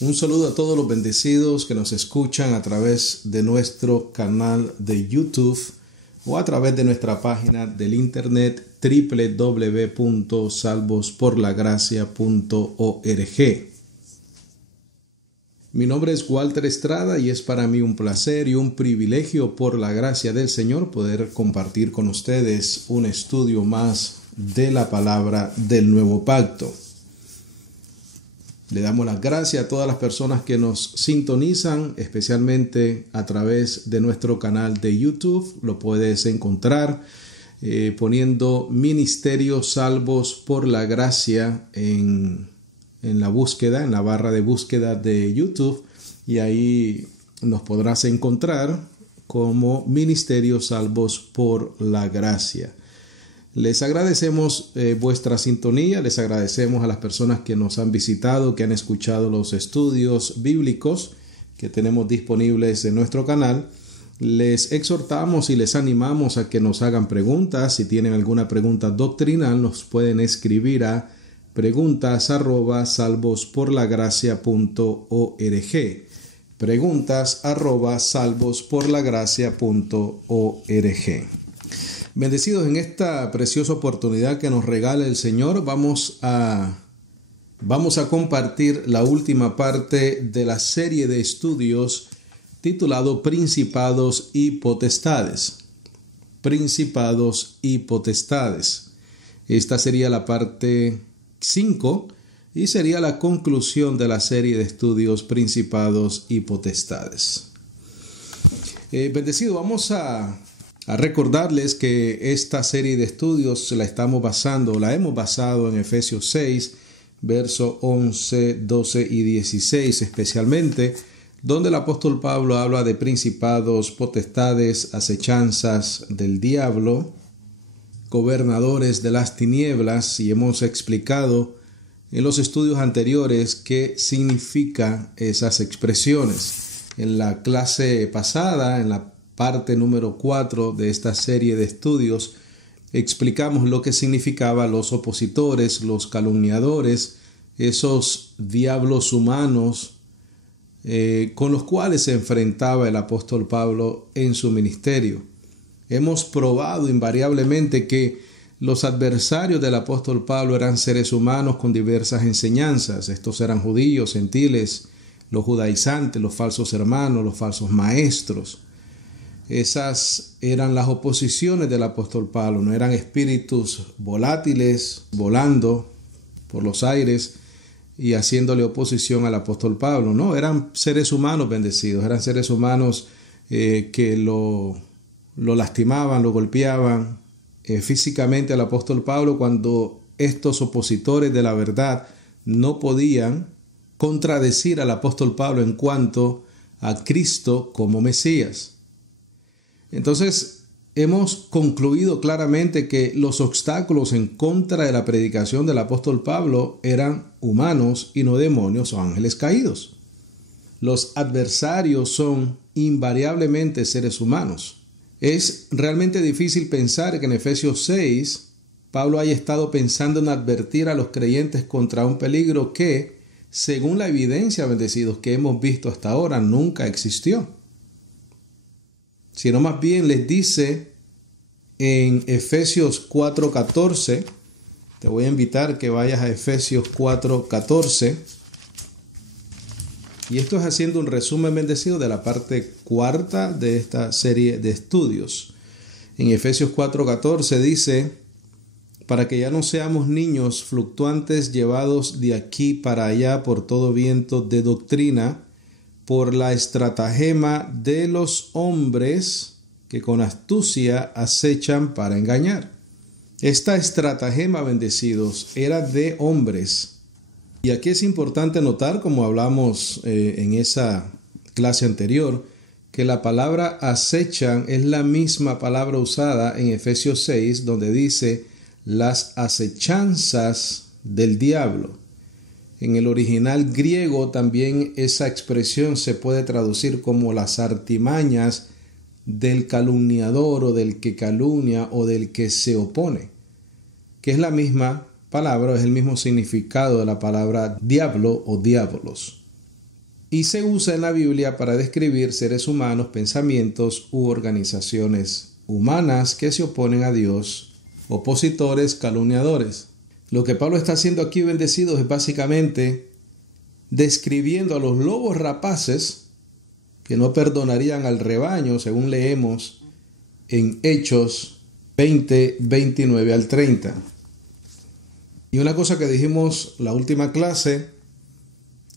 Un saludo a todos los bendecidos que nos escuchan a través de nuestro canal de YouTube o a través de nuestra página del internet www.salvosporlagracia.org. Mi nombre es Walter Estrada y es para mí un placer y un privilegio por la gracia del Señor poder compartir con ustedes un estudio más de la palabra del Nuevo Pacto. Le damos las gracias a todas las personas que nos sintonizan, especialmente a través de nuestro canal de YouTube. Lo puedes encontrar poniendo Ministerio Salvos por la Gracia en la búsqueda, en la barra de búsqueda de YouTube, y ahí nos podrás encontrar como Ministerio Salvos por la Gracia. Les agradecemos vuestra sintonía, les agradecemos a las personas que nos han visitado, que han escuchado los estudios bíblicos que tenemos disponibles en nuestro canal. Les exhortamos y les animamos a que nos hagan preguntas. Si tienen alguna pregunta doctrinal, nos pueden escribir a preguntas@salvosporlagracia.org. preguntas@salvosporlagracia.org. Bendecidos, en esta preciosa oportunidad que nos regala el Señor, vamos a compartir la última parte de la serie de estudios titulado Principados y Potestades. Principados y Potestades. Esta sería la parte 5 y sería la conclusión de la serie de estudios Principados y Potestades. Bendecido, vamos a recordarles que esta serie de estudios la hemos basado en Efesios 6, versos 11, 12 y 16 especialmente, donde el apóstol Pablo habla de principados, potestades, acechanzas del diablo, gobernadores de las tinieblas, y hemos explicado en los estudios anteriores qué significan esas expresiones. En la clase pasada, en la parte número 4 de esta serie de estudios, explicamos lo que significaban los opositores, los calumniadores, esos diablos humanos con los cuales se enfrentaba el apóstol Pablo en su ministerio. Hemos probado invariablemente que los adversarios del apóstol Pablo eran seres humanos con diversas enseñanzas. Estos eran judíos, gentiles, los judaizantes, los falsos hermanos, los falsos maestros. Esas eran las oposiciones del apóstol Pablo. No eran espíritus volátiles volando por los aires y haciéndole oposición al apóstol Pablo. No, eran seres humanos bendecidos. Eran seres humanos que lo lastimaban, lo golpeaban físicamente al apóstol Pablo cuando estos opositores de la verdad no podían contradecir al apóstol Pablo en cuanto a Cristo como Mesías. Entonces, hemos concluido claramente que los obstáculos en contra de la predicación del apóstol Pablo eran humanos y no demonios o ángeles caídos. Los adversarios son invariablemente seres humanos. Es realmente difícil pensar que en Efesios 6 Pablo haya estado pensando en advertir a los creyentes contra un peligro que, según la evidencia, bendecidos, que hemos visto hasta ahora, nunca existió. Sino más bien les dice en Efesios 4:14, te voy a invitar que vayas a Efesios 4:14, y esto es haciendo un resumen bendecido de la parte cuarta de esta serie de estudios. En Efesios 4:14 dice: para que ya no seamos niños fluctuantes llevados de aquí para allá por todo viento de doctrina, por la estratagema de los hombres que con astucia acechan para engañar. Esta estratagema, bendecidos, era de hombres. Y aquí es importante notar, como hablamos en esa clase anterior, que la palabra acechan es la misma palabra usada en Efesios 6, donde dice las acechanzas del diablo. En el original griego también esa expresión se puede traducir como las artimañas del calumniador o del que calumnia o del que se opone, que es la misma palabra, es el mismo significado de la palabra diablo o diabolos. y se usa en la Biblia para describir seres humanos, pensamientos u organizaciones humanas que se oponen a Dios, opositores, calumniadores. Lo que Pablo está haciendo aquí, bendecidos, es básicamente describiendo a los lobos rapaces que no perdonarían al rebaño, según leemos en Hechos 20, 29 al 30. Y una cosa que dijimos la última clase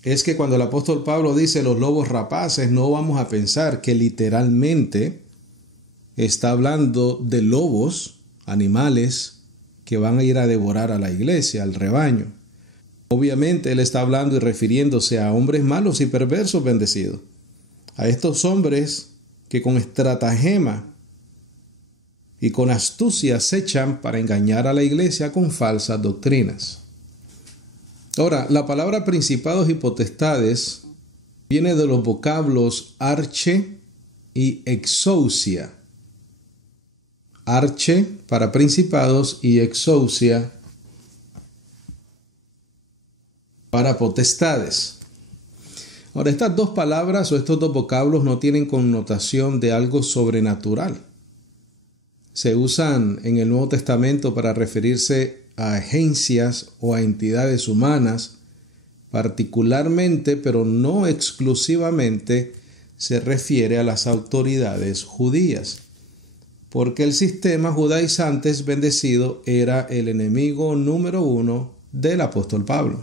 es que cuando el apóstol Pablo dice los lobos rapaces, no vamos a pensar que literalmente está hablando de lobos, animales que van a ir a devorar a la iglesia, al rebaño. Obviamente él está hablando y refiriéndose a hombres malos y perversos, bendecidos. A estos hombres que con estratagema y con astucia acechan para engañar a la iglesia con falsas doctrinas. Ahora, la palabra principados y potestades viene de los vocablos arche y exousia. Arche para principados y exousia para potestades. Ahora, estas dos palabras o estos dos vocablos no tienen connotación de algo sobrenatural. Se usan en el Nuevo Testamento para referirse a agencias o a entidades humanas, particularmente, pero no exclusivamente, se refiere a las autoridades judías, porque el sistema judaizante bendecido era el enemigo número uno del apóstol Pablo.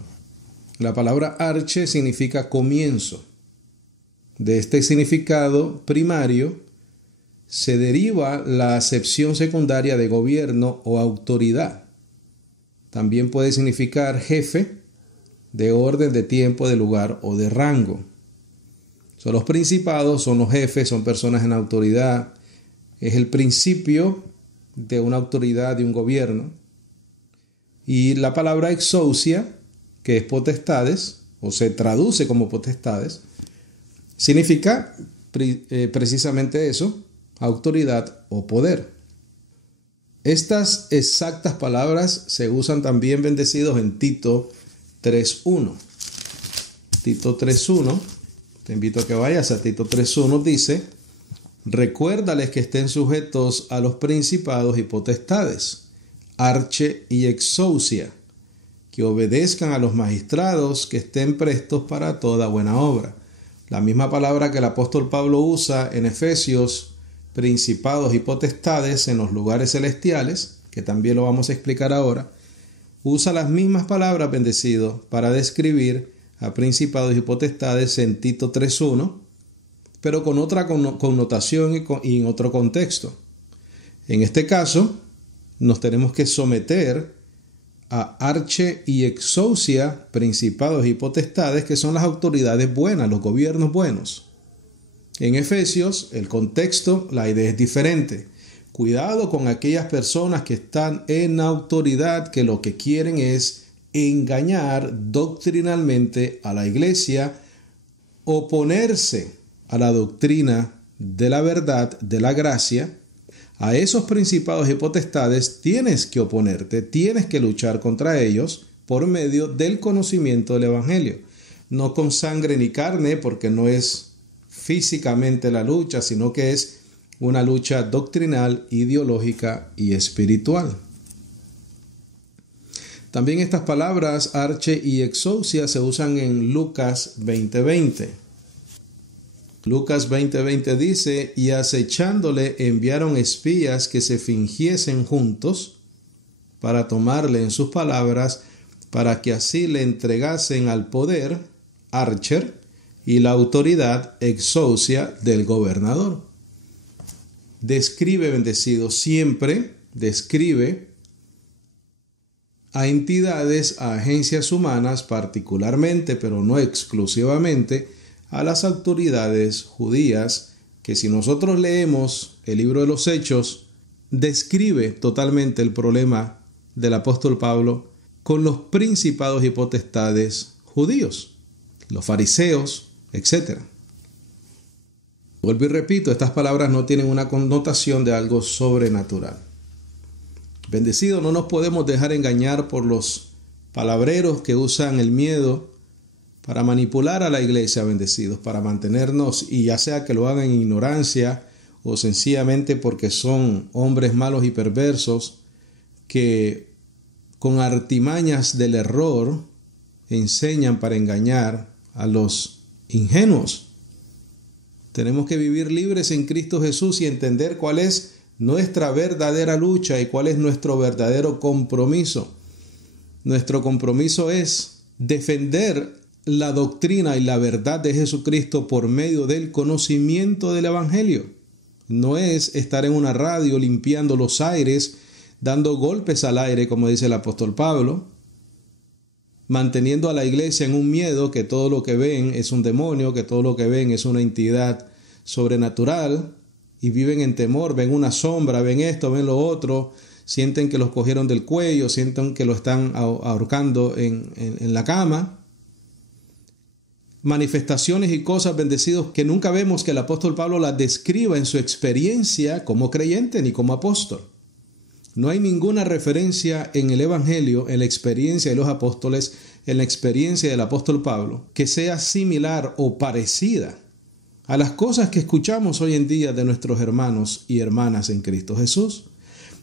La palabra arche significa comienzo. De este significado primario se deriva la acepción secundaria de gobierno o autoridad. También puede significar jefe, de orden, de tiempo, de lugar o de rango. Los principados son los jefes, son personas en autoridad. Es el principio de una autoridad, de un gobierno. Y la palabra exousia, que es potestades, o se traduce como potestades, significa precisamente eso, autoridad o poder. Estas exactas palabras se usan también, bendecidos, en Tito 3.1. Tito 3.1, te invito a que vayas a Tito 3.1, dice: recuérdales que estén sujetos a los principados y potestades, arche y exousia, que obedezcan a los magistrados, que estén prestos para toda buena obra. La misma palabra que el apóstol Pablo usa en Efesios, principados y potestades en los lugares celestiales, que también lo vamos a explicar ahora, usa las mismas palabras, bendecido, para describir a principados y potestades en Tito 3.1, pero con otra connotación y en otro contexto. En este caso, nos tenemos que someter a arche y exousia, principados y potestades, que son las autoridades buenas, los gobiernos buenos. En Efesios, el contexto, la idea es diferente. Cuidado con aquellas personas que están en autoridad, que lo que quieren es engañar doctrinalmente a la iglesia, oponerse a la doctrina de la verdad, de la gracia. A esos principados y potestades tienes que oponerte, tienes que luchar contra ellos por medio del conocimiento del Evangelio. No con sangre ni carne, porque no es físicamente la lucha, sino que es una lucha doctrinal, ideológica y espiritual. También estas palabras arche y exousia se usan en Lucas 20:20. Lucas 20:20 dice: y acechándole enviaron espías que se fingiesen juntos para tomarle en sus palabras, para que así le entregasen al poder, archer, y la autoridad, exousia, del gobernador. Describe, bendecido, siempre describe a entidades, a agencias humanas, particularmente, pero no exclusivamente, a las autoridades judías, que si nosotros leemos el libro de los Hechos, describe totalmente el problema del apóstol Pablo con los principados y potestades judíos, los fariseos, etc. Vuelvo y repito, estas palabras no tienen una connotación de algo sobrenatural. Bendecido, no nos podemos dejar engañar por los palabreros que usan el miedo para manipular a la iglesia, bendecidos, para mantenernos, y ya sea que lo hagan en ignorancia o sencillamente porque son hombres malos y perversos que con artimañas del error enseñan para engañar a los ingenuos. Tenemos que vivir libres en Cristo Jesús y entender cuál es nuestra verdadera lucha y cuál es nuestro verdadero compromiso. Nuestro compromiso es defender la doctrina y la verdad de Jesucristo por medio del conocimiento del Evangelio. No es estar en una radio limpiando los aires, dando golpes al aire, como dice el apóstol Pablo, manteniendo a la iglesia en un miedo que todo lo que ven es un demonio, que todo lo que ven es una entidad sobrenatural y viven en temor, ven una sombra, ven esto, ven lo otro, sienten que los cogieron del cuello, sienten que lo están ahorcando en la cama. Manifestaciones y cosas, bendecidos, que nunca vemos que el apóstol Pablo las describa en su experiencia como creyente ni como apóstol. No hay ninguna referencia en el Evangelio, en la experiencia de los apóstoles, en la experiencia del apóstol Pablo, que sea similar o parecida a las cosas que escuchamos hoy en día de nuestros hermanos y hermanas en Cristo Jesús.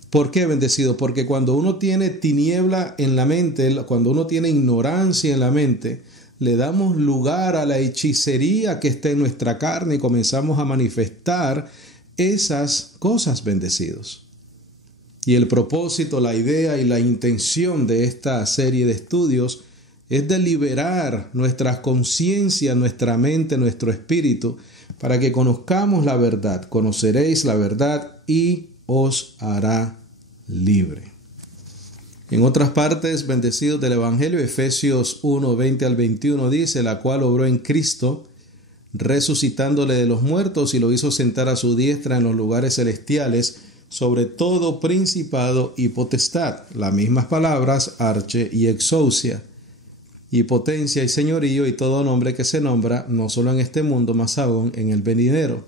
¿Por qué, bendecido? Porque cuando uno tiene tiniebla en la mente, cuando uno tiene ignorancia en la mente, le damos lugar a la hechicería que está en nuestra carne y comenzamos a manifestar esas cosas, bendecidos. Y el propósito, la idea y la intención de esta serie de estudios es de liberar nuestra conciencia, nuestra mente, nuestro espíritu, para que conozcamos la verdad. Conoceréis la verdad y os hará libre. En otras partes, bendecidos del Evangelio, Efesios 1, 20 al 21 dice, la cual obró en Cristo, resucitándole de los muertos y lo hizo sentar a su diestra en los lugares celestiales, sobre todo principado y potestad. Las mismas palabras, arche y exousia, y potencia y señorío y todo nombre que se nombra, no solo en este mundo, más aún en el venidero.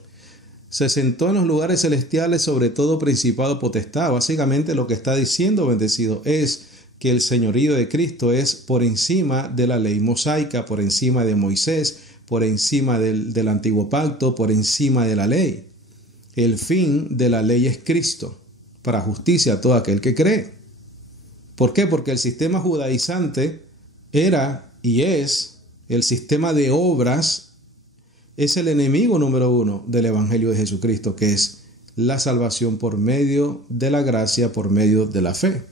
Se sentó en los lugares celestiales sobre todo principado, potestad. Básicamente lo que está diciendo, bendecido, es que el señorío de Cristo es por encima de la ley mosaica, por encima de Moisés, por encima del antiguo pacto, por encima de la ley. El fin de la ley es Cristo, para justicia a todo aquel que cree. ¿Por qué? Porque el sistema judaizante era y es el sistema de obras. Es el enemigo número uno del Evangelio de Jesucristo, que es la salvación por medio de la gracia, por medio de la fe.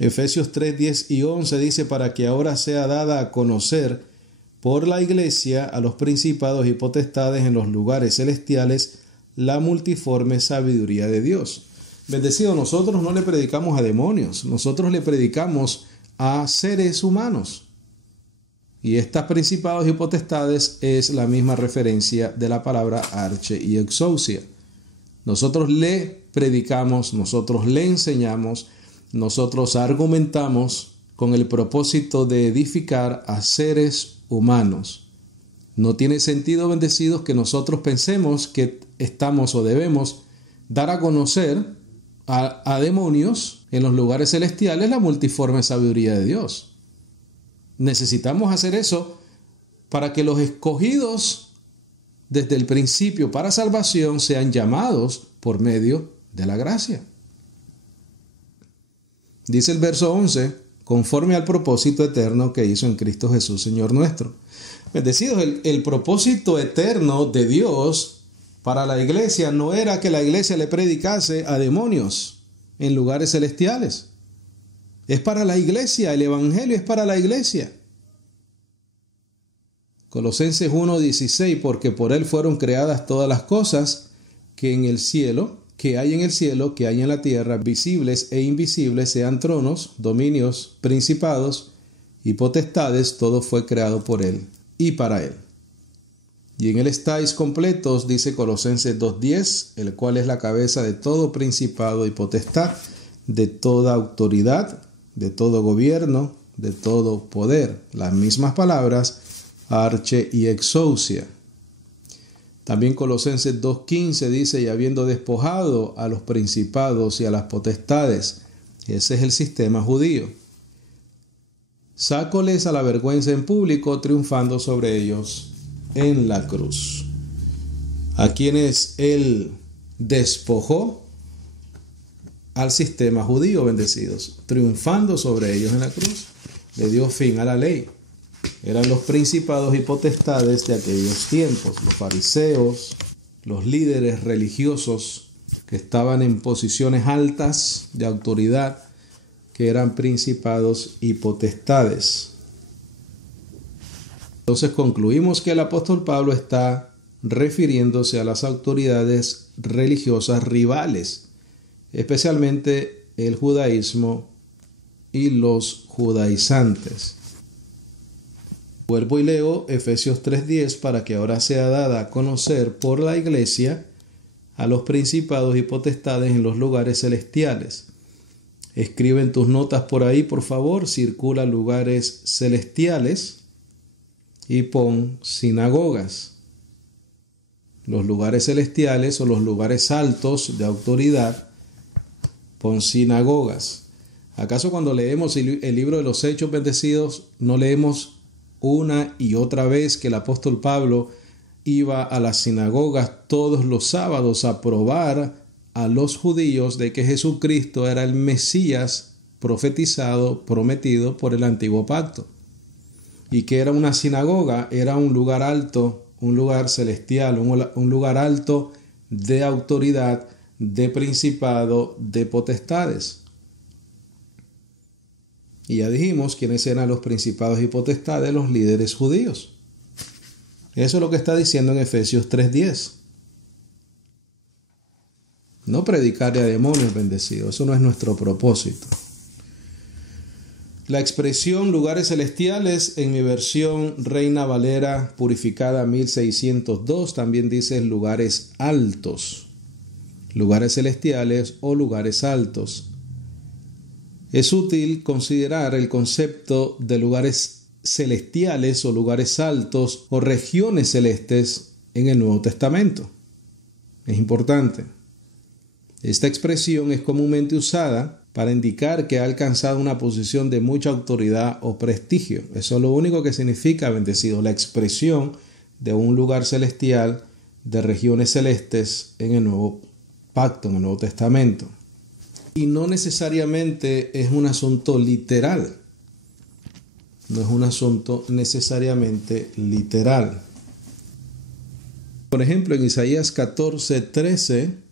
Efesios 3, 10 y 11 dice, para que ahora sea dada a conocer por la iglesia a los principados y potestades en los lugares celestiales la multiforme sabiduría de Dios. Bendecido, nosotros no le predicamos a demonios, nosotros le predicamos a seres humanos. Y estas principados y potestades es la misma referencia de la palabra arche y exousia. Nosotros le predicamos, nosotros le enseñamos, nosotros argumentamos con el propósito de edificar a seres humanos. No tiene sentido, bendecidos, que nosotros pensemos que estamos o debemos dar a conocer a demonios en los lugares celestiales la multiforme sabiduría de Dios. Necesitamos hacer eso para que los escogidos desde el principio para salvación sean llamados por medio de la gracia. Dice el verso 11, conforme al propósito eterno que hizo en Cristo Jesús, Señor nuestro. Bendecidos, el propósito eterno de Dios para la iglesia no era que la iglesia le predicase a demonios en lugares celestiales. Es para la iglesia, el evangelio es para la iglesia. Colosenses 1:16, porque por él fueron creadas todas las cosas que en el cielo, que hay en el cielo, que hay en la tierra, visibles e invisibles, sean tronos, dominios, principados y potestades, todo fue creado por él y para él. Y en él estáis completos, dice Colosenses 2:10, el cual es la cabeza de todo principado y potestad, de toda autoridad, de todo gobierno, de todo poder. Las mismas palabras, arche y exousia. También Colosenses 2:15 dice, y habiendo despojado a los principados y a las potestades. Ese es el sistema judío. sácoles a la vergüenza en público, triunfando sobre ellos en la cruz. A quienes él despojó al sistema judío, bendecidos, triunfando sobre ellos en la cruz, le dio fin a la ley. Eran los principados y potestades de aquellos tiempos, los fariseos, los líderes religiosos que estaban en posiciones altas de autoridad, que eran principados y potestades. Entonces concluimos que el apóstol Pablo está refiriéndose a las autoridades religiosas rivales, especialmente el judaísmo y los judaizantes. Vuelvo y leo Efesios 3:10 para que ahora sea dada a conocer por la iglesia a los principados y potestades en los lugares celestiales. Escribe en tus notas por ahí, por favor, circula lugares celestiales y pon sinagogas. Los lugares celestiales o los lugares altos de autoridad, pon sinagogas. ¿Acaso cuando leemos el libro de los Hechos, bendecidos, no leemos una y otra vez que el apóstol Pablo iba a las sinagogas todos los sábados a probar a los judíos de que Jesucristo era el Mesías profetizado, prometido por el antiguo pacto? Y que era una sinagoga, era un lugar alto, un lugar celestial, un lugar alto de autoridad, de principado, de potestades. Y ya dijimos quiénes eran los principados y potestades, los líderes judíos. Eso es lo que está diciendo en Efesios 3:10. No predicarle a demonios, bendecidos. Eso no es nuestro propósito. La expresión lugares celestiales en mi versión Reina Valera purificada 1602 también dice lugares altos. Lugares celestiales o lugares altos. Es útil considerar el concepto de lugares celestiales o lugares altos o regiones celestes en el Nuevo Testamento. Es importante. Esta expresión es comúnmente usada para indicar que ha alcanzado una posición de mucha autoridad o prestigio. Eso es lo único que significa, bendecido, la expresión de un lugar celestial, de regiones celestes en el Nuevo Pacto, en el Nuevo Testamento. Y no necesariamente es un asunto literal. No es un asunto necesariamente literal. Por ejemplo, en Isaías 14:13,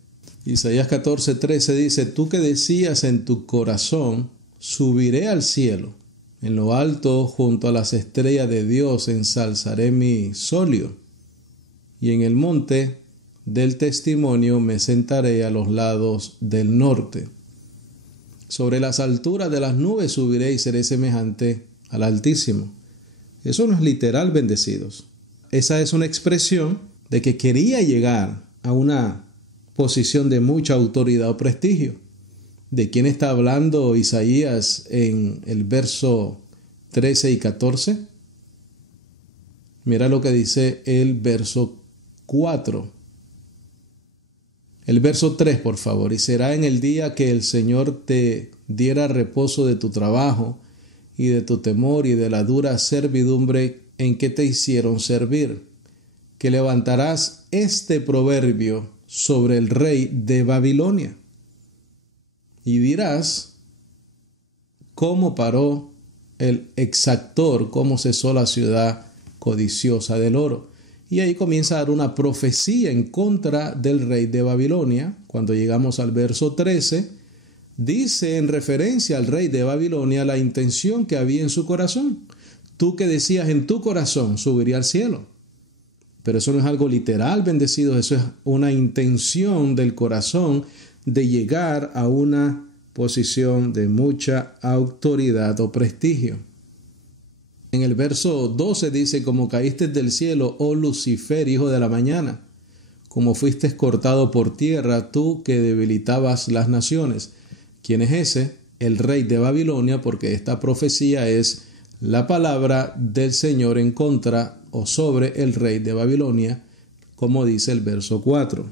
dice: tú que decías en tu corazón, subiré al cielo, en lo alto junto a las estrellas de Dios ensalzaré mi solio, y en el monte del testimonio me sentaré a los lados del norte. Sobre las alturas de las nubes subiré y seré semejante al Altísimo. Eso no es literal, bendecidos. Esa es una expresión de que quería llegar a una posición de mucha autoridad o prestigio. ¿De quién está hablando Isaías en el verso 13 y 14? Mira lo que dice el verso 4. El verso 3, por favor. Y será en el día que el Señor te diera reposo de tu trabajo y de tu temor y de la dura servidumbre en que te hicieron servir, que levantarás este proverbio sobre el rey de Babilonia. Y dirás: ¿cómo paró el exactor? ¿Cómo cesó la ciudad codiciosa del oro? Y ahí comienza a dar una profecía en contra del rey de Babilonia. Cuando llegamos al verso 13, dice en referencia al rey de Babilonia la intención que había en su corazón. Tú que decías en tu corazón, subiría al cielo. Pero eso no es algo literal, bendecidos. Eso es una intención del corazón de llegar a una posición de mucha autoridad o prestigio. En el verso 12 dice: como caíste del cielo, oh Lucifer, hijo de la mañana, como fuiste cortado por tierra, tú que debilitabas las naciones. ¿Quién es ese? El rey de Babilonia, porque esta profecía es la palabra del Señor en contra o sobre el rey de Babilonia, como dice el verso 4.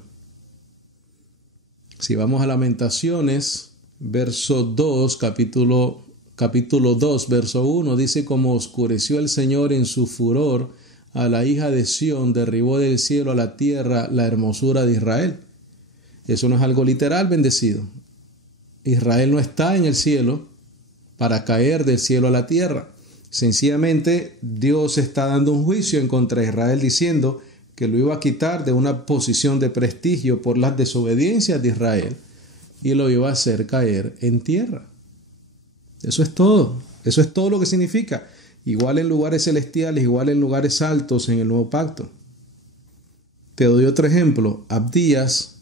Si vamos a Lamentaciones, verso 2, capítulo capítulo 2, verso 1, dice: como oscureció el Señor en su furor a la hija de Sión, derribó del cielo a la tierra la hermosura de Israel. Eso no es algo literal, bendecido. Israel no está en el cielo para caer del cielo a la tierra. Sencillamente, Dios está dando un juicio en contra de Israel, diciendo que lo iba a quitar de una posición de prestigio por las desobediencias de Israel y lo iba a hacer caer en tierra. Eso es todo. Eso es todo lo que significa. Igual en lugares celestiales, igual en lugares altos en el nuevo pacto. Te doy otro ejemplo. Abdías,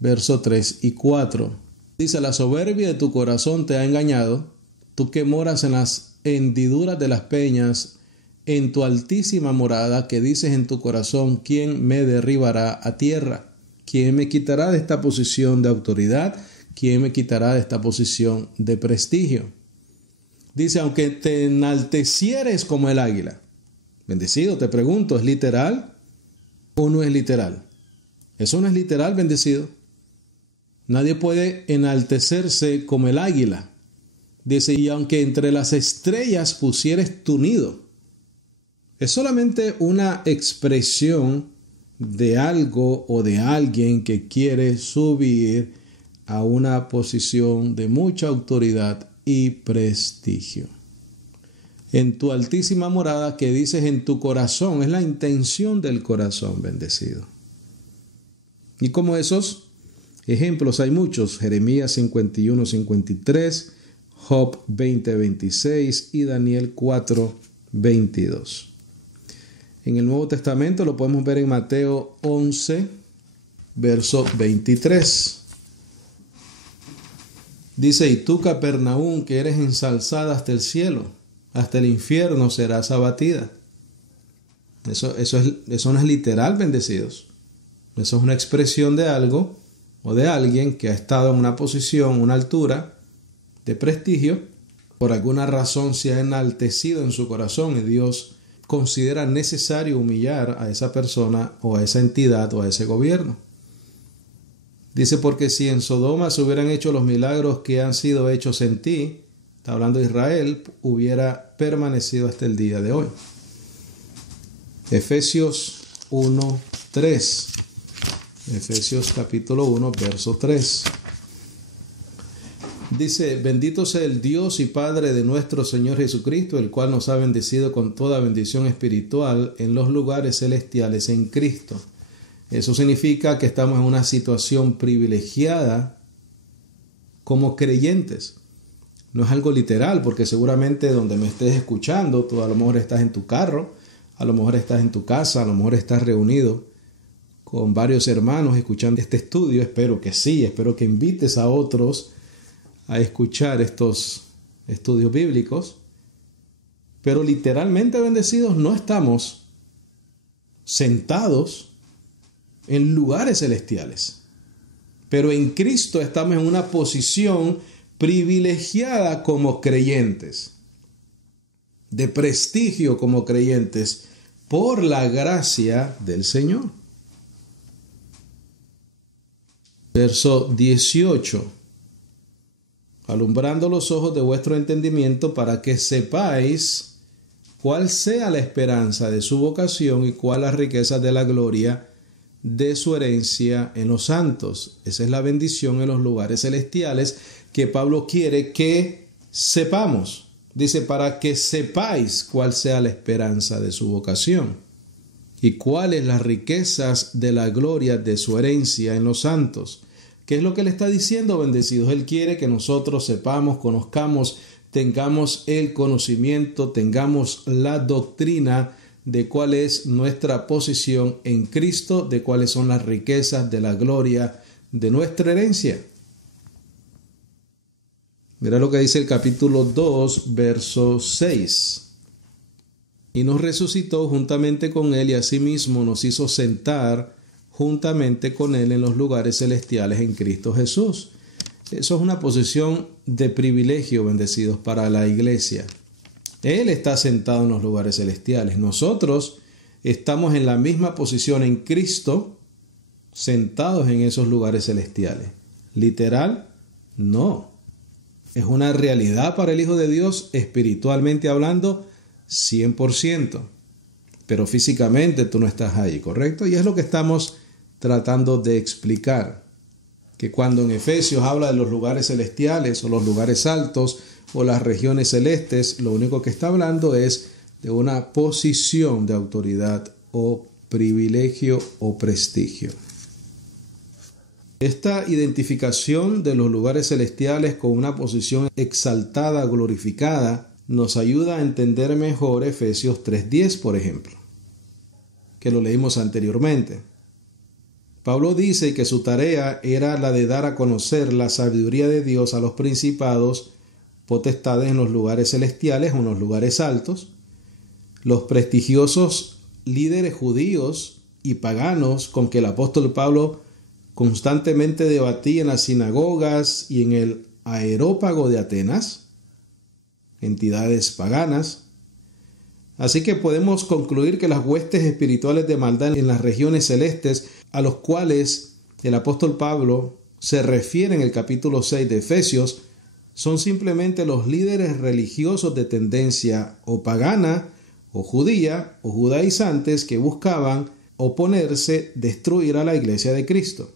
verso 3 y 4. Dice: la soberbia de tu corazón te ha engañado, tú que moras en las hendiduras de las peñas, en tu altísima morada, que dices en tu corazón: ¿quién me derribará a tierra? ¿Quién me quitará de esta posición de autoridad? ¿Quién me quitará de esta posición de prestigio? Dice: aunque te enaltecieres como el águila. Bendecido, te pregunto, ¿es literal o no es literal? Eso no es literal, bendecido. Nadie puede enaltecerse como el águila. Dice: y aunque entre las estrellas pusieres tu nido. Es solamente una expresión de algo o de alguien que quiere subir a una posición de mucha autoridad y prestigio. En tu altísima morada, que dices en tu corazón, es la intención del corazón, bendecido. Y como esos ejemplos hay muchos: Jeremías 51, 53, Job 20, 26 y Daniel 4, 22. En el Nuevo Testamento lo podemos ver en Mateo 11, verso 23. Dice: y tú, Capernaum, que eres ensalzada hasta el cielo, hasta el infierno serás abatida. Eso no es literal, bendecidos. Eso es una expresión de algo o de alguien que ha estado en una posición, una altura de prestigio. Por alguna razón se ha enaltecido en su corazón y Dios considera necesario humillar a esa persona o a esa entidad o a ese gobierno. Dice: porque si en Sodoma se hubieran hecho los milagros que han sido hechos en ti, está hablando de Israel, hubiera permanecido hasta el día de hoy. Efesios 1, 3. Efesios capítulo 1, verso 3. Dice: bendito sea el Dios y Padre de nuestro Señor Jesucristo, el cual nos ha bendecido con toda bendición espiritual en los lugares celestiales en Cristo. Eso significa que estamos en una situación privilegiada como creyentes. No es algo literal, porque seguramente donde me estés escuchando, tú a lo mejor estás en tu carro, a lo mejor estás en tu casa, a lo mejor estás reunido con varios hermanos escuchando este estudio. Espero que sí, espero que invites a otros a escuchar estos estudios bíblicos. Pero literalmente, bendecidos, no estamos sentados en lugares celestiales. Pero en Cristo estamos en una posición privilegiada como creyentes, de prestigio como creyentes, por la gracia del Señor. Verso 18. Alumbrando los ojos de vuestro entendimiento, para que sepáis cuál sea la esperanza de su vocación y cuál las riquezas de la gloria de su herencia en los santos. Esa es la bendición en los lugares celestiales que Pablo quiere que sepamos. Dice: para que sepáis cuál sea la esperanza de su vocación y cuáles las riquezas de la gloria de su herencia en los santos. ¿Qué es lo que le está diciendo, bendecidos? Él quiere que nosotros sepamos, conozcamos, tengamos el conocimiento, tengamos la doctrina de cuál es nuestra posición en Cristo, de cuáles son las riquezas de la gloria de nuestra herencia. Mira lo que dice el capítulo 2, verso 6. Y nos resucitó juntamente con él y asimismo nos hizo sentar juntamente con él en los lugares celestiales en Cristo Jesús. Eso es una posición de privilegio, bendecidos, para la iglesia. Él está sentado en los lugares celestiales. Nosotros estamos en la misma posición en Cristo, sentados en esos lugares celestiales. ¿Literal? No. es una realidad para el Hijo de Dios, espiritualmente hablando, 100%. Pero físicamente tú no estás ahí, ¿correcto? Y es lo que estamos tratando de explicar. Que cuando en Efesios habla de los lugares celestiales o los lugares altos o las regiones celestes, lo único que está hablando es de una posición de autoridad o privilegio o prestigio. Esta identificación de los lugares celestiales con una posición exaltada, glorificada, nos ayuda a entender mejor Efesios 3:10, por ejemplo, que lo leímos anteriormente. Pablo dice que su tarea era la de dar a conocer la sabiduría de Dios a los principados, potestades en los lugares celestiales o en los lugares altos, los prestigiosos líderes judíos y paganos con que el apóstol Pablo constantemente debatía en las sinagogas y en el Areópago de Atenas, entidades paganas. Así que podemos concluir que las huestes espirituales de maldad en las regiones celestes a los cuales el apóstol Pablo se refiere en el capítulo 6 de Efesios son simplemente los líderes religiosos de tendencia o pagana o judía o judaizantes que buscaban oponerse, destruir a la iglesia de Cristo.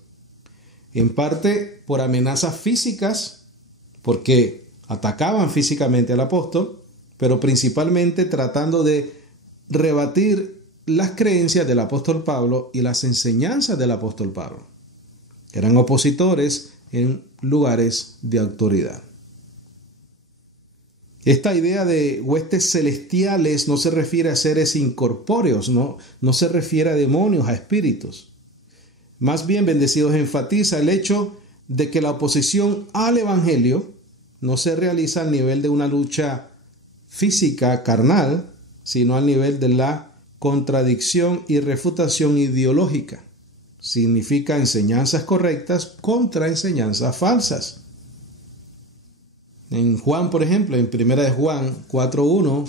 En parte por amenazas físicas, porque atacaban físicamente al apóstol, pero principalmente tratando de rebatir las creencias del apóstol Pablo y las enseñanzas del apóstol Pablo. Eran opositores en lugares de autoridad. Esta idea de huestes celestiales no se refiere a seres incorpóreos, no se refiere a demonios, a espíritus. Más bien, bendecidos, enfatiza el hecho de que la oposición al evangelio no se realiza al nivel de una lucha física, carnal, sino al nivel de la contradicción y refutación ideológica. Significa enseñanzas correctas contra enseñanzas falsas. En Juan, por ejemplo, en 1 de Juan 4:1,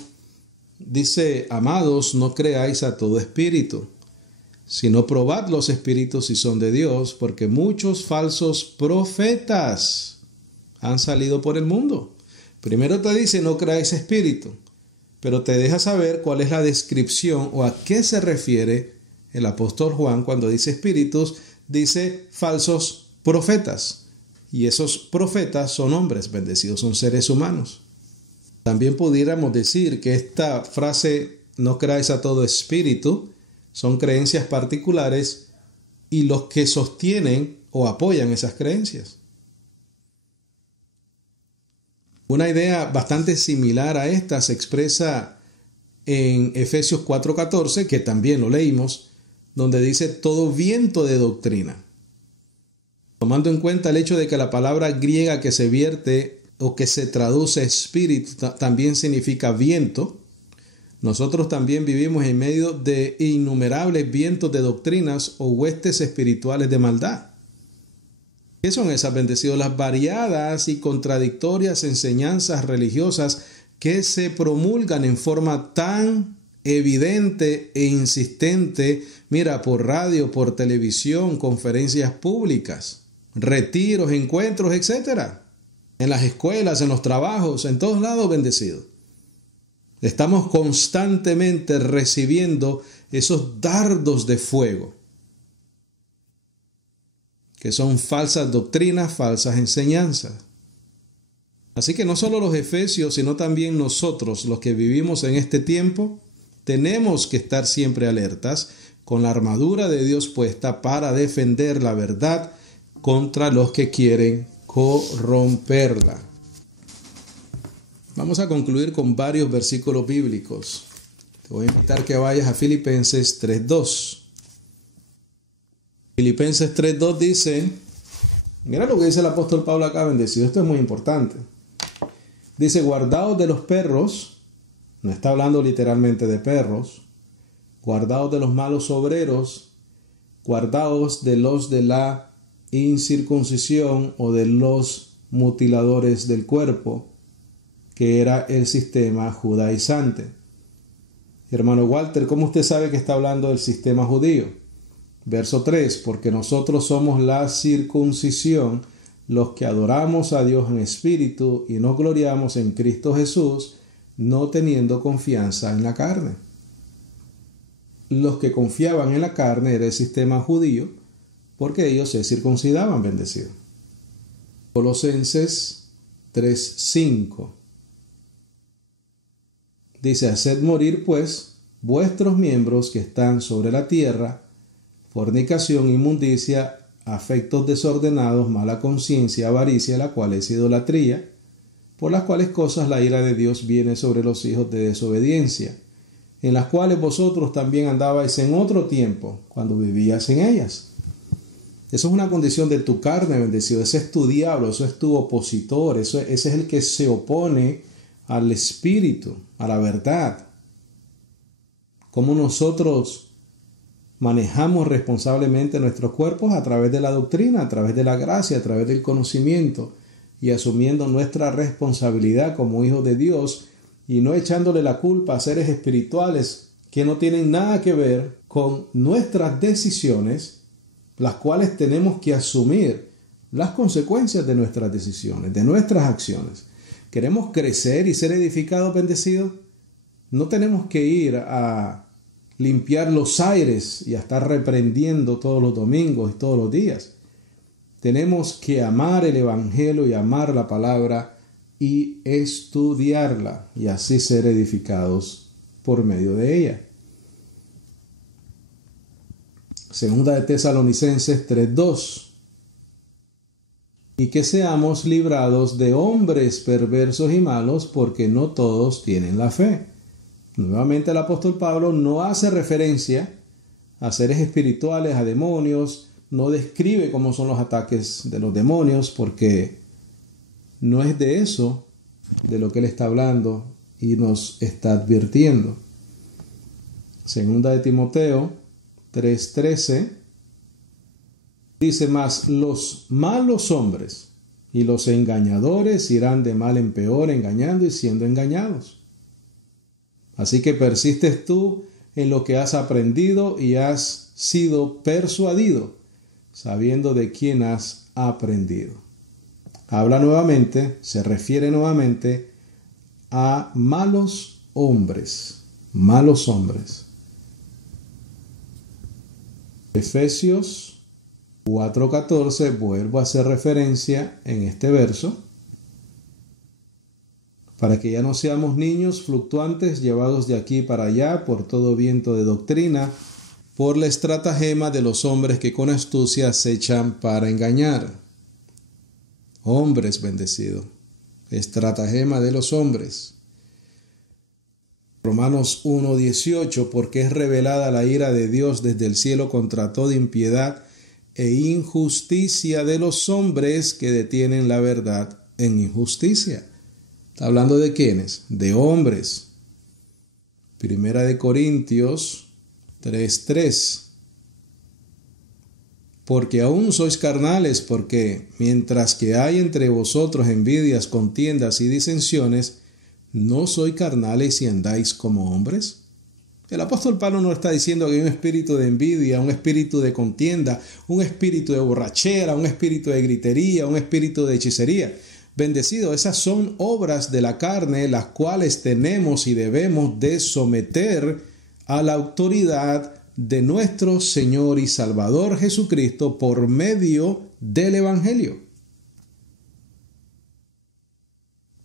dice: amados, no creáis a todo espíritu, sino probad los espíritus si son de Dios, porque muchos falsos profetas han salido por el mundo. Primero te dice: no creáis espíritu, pero te deja saber cuál es la descripción o a qué se refiere el apóstol Juan cuando dice espíritus. Dice falsos profetas. Y esos profetas son hombres bendecidos, son seres humanos. También pudiéramos decir que esta frase, no creáis a todo espíritu, son creencias particulares y los que sostienen o apoyan esas creencias. Una idea bastante similar a esta se expresa en Efesios 4:14, que también lo leímos, donde dice todo viento de doctrina. Tomando en cuenta el hecho de que la palabra griega que se vierte o que se traduce espíritu también significa viento, nosotros también vivimos en medio de innumerables vientos de doctrinas o huestes espirituales de maldad. ¿Qué son esas, bendecidos? Las variadas y contradictorias enseñanzas religiosas que se promulgan en forma tan evidente e insistente, mira, por radio, por televisión, conferencias públicas, retiros, encuentros, etc. En las escuelas, en los trabajos, en todos lados, bendecidos. Estamos constantemente recibiendo esos dardos de fuego, que son falsas doctrinas, falsas enseñanzas. Así que no solo los efesios, sino también nosotros, los que vivimos en este tiempo, tenemos que estar siempre alertas, con la armadura de Dios puesta para defender la verdad contra los que quieren corromperla. Vamos a concluir con varios versículos bíblicos. Te voy a invitar que vayas a Filipenses 3:2. Filipenses 3:2 dice, mira lo que dice el apóstol Pablo acá, bendecido, esto es muy importante. Dice, guardaos de los perros, no está hablando literalmente de perros, guardaos de los malos obreros, guardaos de los de la incircuncisión o de los mutiladores del cuerpo, que era el sistema judaizante. Hermano Walter, ¿cómo usted sabe que está hablando del sistema judío? Verso 3, porque nosotros somos la circuncisión los que adoramos a Dios en espíritu y nos gloriamos en Cristo Jesús, no teniendo confianza en la carne. Los que confiaban en la carne era el sistema judío, porque ellos se circuncidaban, bendecido. Colosenses 3:5 dice: haced morir pues vuestros miembros que están sobre la tierra, fornicación, inmundicia, afectos desordenados, mala conciencia, avaricia, la cual es idolatría, por las cuales cosas la ira de Dios viene sobre los hijos de desobediencia, en las cuales vosotros también andabais en otro tiempo, cuando vivías en ellas. Eso es una condición de tu carne, bendecido. Ese es tu diablo, eso es tu opositor, ese es el que se opone al espíritu, a la verdad. Cómo nosotros manejamos responsablemente nuestros cuerpos a través de la doctrina, a través de la gracia, a través del conocimiento, y asumiendo nuestra responsabilidad como hijos de Dios y no echándole la culpa a seres espirituales que no tienen nada que ver con nuestras decisiones, las cuales tenemos que asumir las consecuencias de nuestras decisiones, de nuestras acciones. ¿Queremos crecer y ser edificados, bendecidos? No tenemos que ir a limpiar los aires y a estar reprendiendo todos los domingos y todos los días. Tenemos que amar el Evangelio y amar la palabra y estudiarla y así ser edificados por medio de ella. Segunda de Tesalonicenses 3:2. Y que seamos librados de hombres perversos y malos, porque no todos tienen la fe. Nuevamente el apóstol Pablo no hace referencia a seres espirituales, a demonios, no describe cómo son los ataques de los demonios, porque no es de eso de lo que él está hablando y nos está advirtiendo. Segunda de Timoteo 3:13 dice: mas los malos hombres y los engañadores irán de mal en peor, engañando y siendo engañados. Así que persistes tú en lo que has aprendido y has sido persuadido, sabiendo de quién has aprendido. Habla nuevamente, se refiere nuevamente a malos hombres. Malos hombres. Efesios 4:14, vuelvo a hacer referencia en este verso, para que ya no seamos niños fluctuantes llevados de aquí para allá por todo viento de doctrina, por la estratagema de los hombres que con astucia acechan para engañar. Hombres, bendecido, estratagema de los hombres. Romanos 1:18, porque es revelada la ira de Dios desde el cielo contra toda impiedad e injusticia de los hombres que detienen la verdad en injusticia. ¿Está hablando de quiénes? De hombres. Primera de Corintios 3:3. Porque aún sois carnales, porque mientras que hay entre vosotros envidias, contiendas y disensiones, ¿no sois carnales y andáis como hombres? El apóstol Pablo no está diciendo que hay un espíritu de envidia, un espíritu de contienda, un espíritu de borrachera, un espíritu de gritería, un espíritu de hechicería. Bendecido, esas son obras de la carne, las cuales tenemos y debemos de someter a la autoridad de nuestro Señor y Salvador Jesucristo por medio del Evangelio.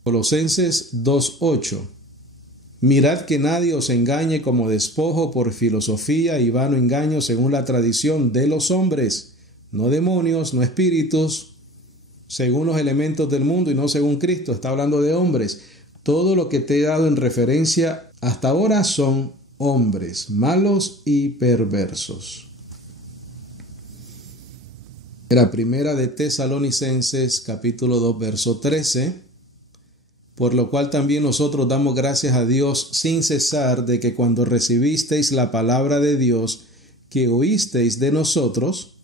Colosenses 2:8. Mirad que nadie os engañe como despojo por filosofía y vano engaño según la tradición de los hombres, no demonios, no espíritus, según los elementos del mundo y no según Cristo. Está hablando de hombres. Todo lo que te he dado en referencia hasta ahora son hombres malos y perversos. La primera de Tesalonicenses capítulo 2 verso 13. Por lo cual también nosotros damos gracias a Dios sin cesar de que cuando recibisteis la palabra de Dios que oísteis de nosotros,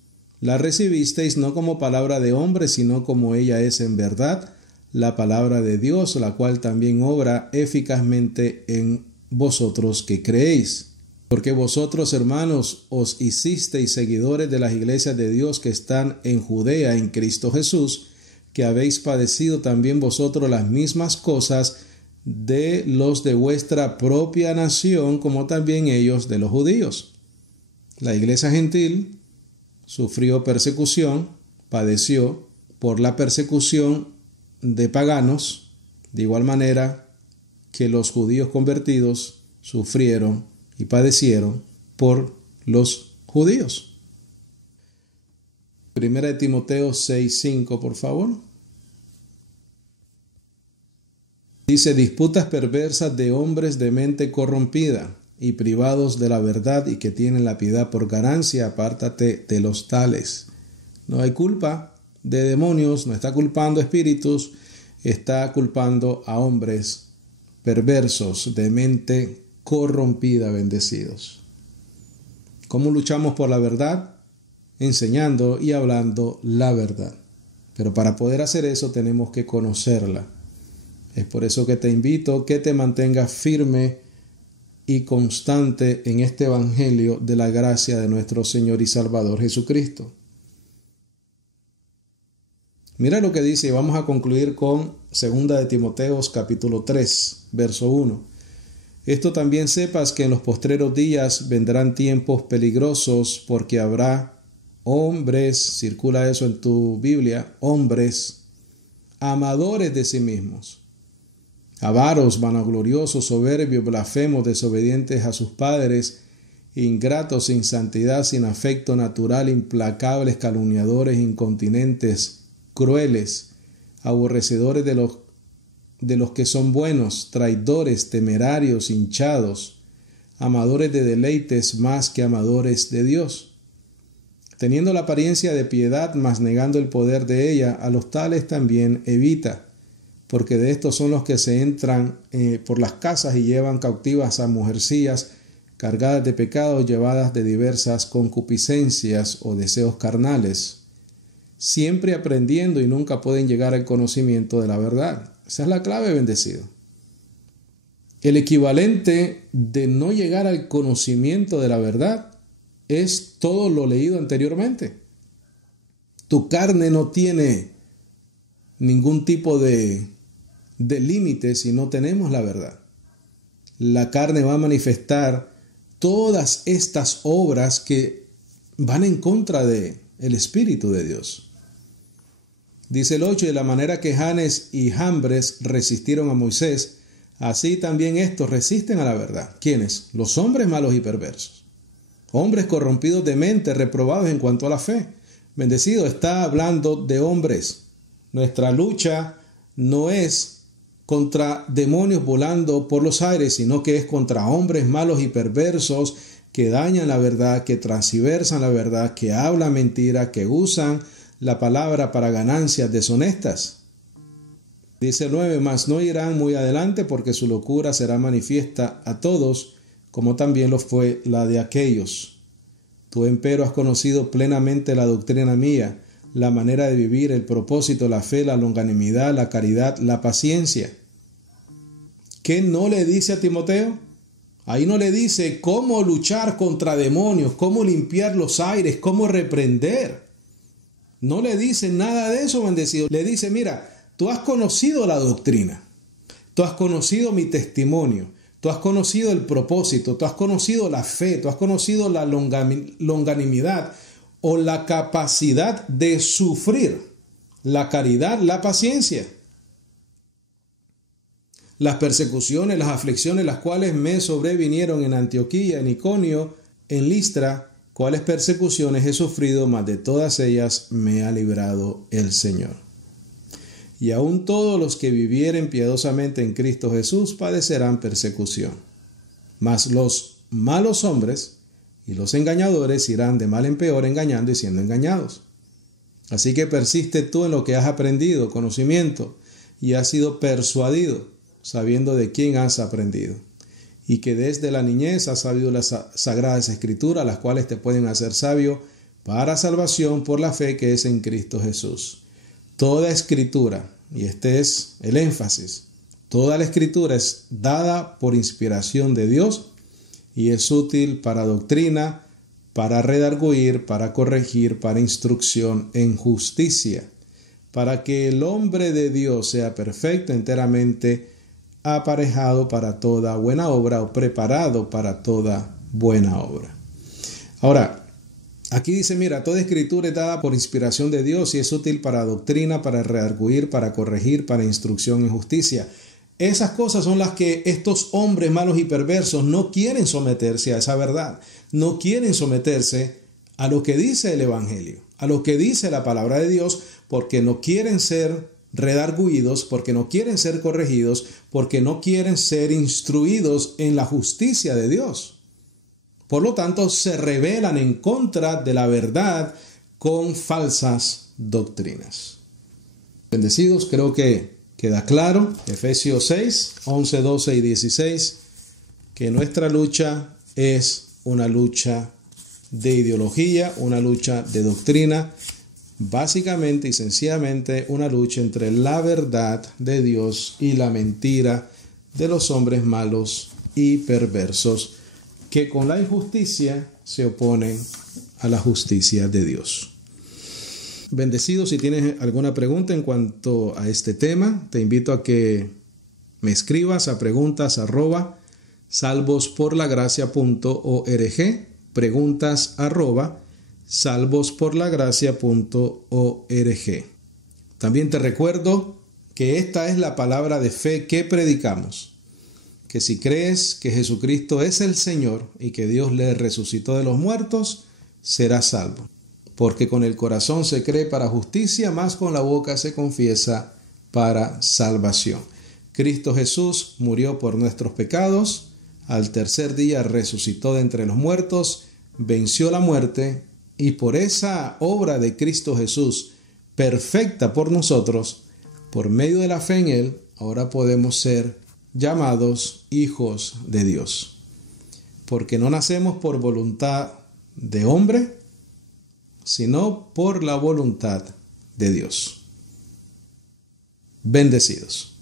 la recibisteis no como palabra de hombre, sino como ella es en verdad, la palabra de Dios, la cual también obra eficazmente en vosotros que creéis. Porque vosotros, hermanos, os hicisteis seguidores de las iglesias de Dios que están en Judea en Cristo Jesús, que habéis padecido también vosotros las mismas cosas de los de vuestra propia nación, como también ellos de los judíos. La iglesia gentil sufrió persecución, padeció por la persecución de paganos, de igual manera que los judíos convertidos sufrieron y padecieron por los judíos. Primera de Timoteo 6:5, por favor. Dice: disputas perversas de hombres de mente corrompida y privados de la verdad y que tienen la piedad por ganancia, apártate de los tales. No hay culpa de demonios, no está culpando espíritus, está culpando a hombres perversos de mente corrompida, bendecidos. ¿Cómo luchamos por la verdad? Enseñando y hablando la verdad. Pero para poder hacer eso tenemos que conocerla. Es por eso que te invito que te mantengas firme y constante en este evangelio de la gracia de nuestro Señor y Salvador Jesucristo. Mira lo que dice, y vamos a concluir con 2 de Timoteo capítulo 3, verso 1. Esto también sepas que en los postreros días vendrán tiempos peligrosos, porque habrá hombres, circula eso en tu Biblia, hombres amadores de sí mismos, avaros, vanagloriosos, soberbios, blasfemos, desobedientes a sus padres, ingratos, sin santidad, sin afecto natural, implacables, calumniadores, incontinentes, crueles, aborrecedores de los que son buenos, traidores, temerarios, hinchados, amadores de deleites más que amadores de Dios, teniendo la apariencia de piedad, mas negando el poder de ella. A los tales también evita, porque de estos son los que se entran por las casas y llevan cautivas a mujercillas cargadas de pecados, llevadas de diversas concupiscencias o deseos carnales, siempre aprendiendo y nunca pueden llegar al conocimiento de la verdad. Esa es la clave, bendecido. El equivalente de no llegar al conocimiento de la verdad es todo lo leído anteriormente. Tu carne no tiene ningún tipo de límite si no tenemos la verdad. La carne va a manifestar todas estas obras que van en contra del Espíritu de Dios. Dice el 8, de la manera que Janes y Jambres resistieron a Moisés, así también estos resisten a la verdad. ¿Quiénes? Los hombres malos y perversos. Hombres corrompidos de mente, reprobados en cuanto a la fe. Bendecido, está hablando de hombres. Nuestra lucha no es contra demonios volando por los aires, sino que es contra hombres malos y perversos que dañan la verdad, que transversan la verdad, que hablan mentira, que usan la palabra para ganancias deshonestas. Dice el 9, mas no irán muy adelante, porque su locura será manifiesta a todos, como también lo fue la de aquellos. Tú empero has conocido plenamente la doctrina mía, la manera de vivir, el propósito, la fe, la longanimidad, la caridad, la paciencia. ¿Qué no le dice a Timoteo? Ahí no le dice cómo luchar contra demonios, cómo limpiar los aires, cómo reprender. No le dice nada de eso, bendecido. Le dice, mira, tú has conocido la doctrina, tú has conocido mi testimonio, tú has conocido el propósito, tú has conocido la fe, tú has conocido la longanimidad o la capacidad de sufrir, la caridad, la paciencia. Las persecuciones, las aflicciones, las cuales me sobrevinieron en Antioquía, en Iconio, en Listra, cuáles persecuciones he sufrido, mas de todas ellas me ha librado el Señor. Y aun todos los que vivieren piadosamente en Cristo Jesús padecerán persecución. Mas los malos hombres y los engañadores irán de mal en peor, engañando y siendo engañados. Así que persiste tú en lo que has aprendido, conocimiento, y has sido persuadido, sabiendo de quién has aprendido, y que desde la niñez has sabido las sagradas escrituras, las cuales te pueden hacer sabio para salvación por la fe que es en Cristo Jesús. Toda escritura, y este es el énfasis, toda la escritura es dada por inspiración de Dios y es útil para doctrina, para redarguir, para corregir, para instrucción en justicia, para que el hombre de Dios sea perfecto, enteramente aparejado para toda buena obra o preparado para toda buena obra. Ahora, aquí dice, mira, toda escritura es dada por inspiración de Dios y es útil para doctrina, para redarguir, para corregir, para instrucción en justicia. Esas cosas son las que estos hombres malos y perversos no quieren someterse a esa verdad. No quieren someterse a lo que dice el Evangelio, a lo que dice la palabra de Dios, porque no quieren ser redarguidos, porque no quieren ser corregidos, porque no quieren ser instruidos en la justicia de Dios. Por lo tanto, se rebelan en contra de la verdad con falsas doctrinas. Bendecidos, creo que queda claro, Efesios 6, 11, 12 y 16, que nuestra lucha es una lucha de ideología, una lucha de doctrina, básicamente y sencillamente una lucha entre la verdad de Dios y la mentira de los hombres malos y perversos que con la injusticia se oponen a la justicia de Dios. Bendecido, si tienes alguna pregunta en cuanto a este tema, te invito a que me escribas a preguntas@salvosporlagracia.org, preguntas@salvosporlagracia.org. También te recuerdo que esta es la palabra de fe que predicamos, que si crees que Jesucristo es el Señor y que Dios le resucitó de los muertos, serás salvo. Porque con el corazón se cree para justicia, mas con la boca se confiesa para salvación. Cristo Jesús murió por nuestros pecados, al tercer día resucitó de entre los muertos, venció la muerte, y por esa obra de Cristo Jesús, perfecta por nosotros, por medio de la fe en Él, ahora podemos ser llamados hijos de Dios. Porque no nacemos por voluntad de hombre, sino por la voluntad de Dios. Bendecidos.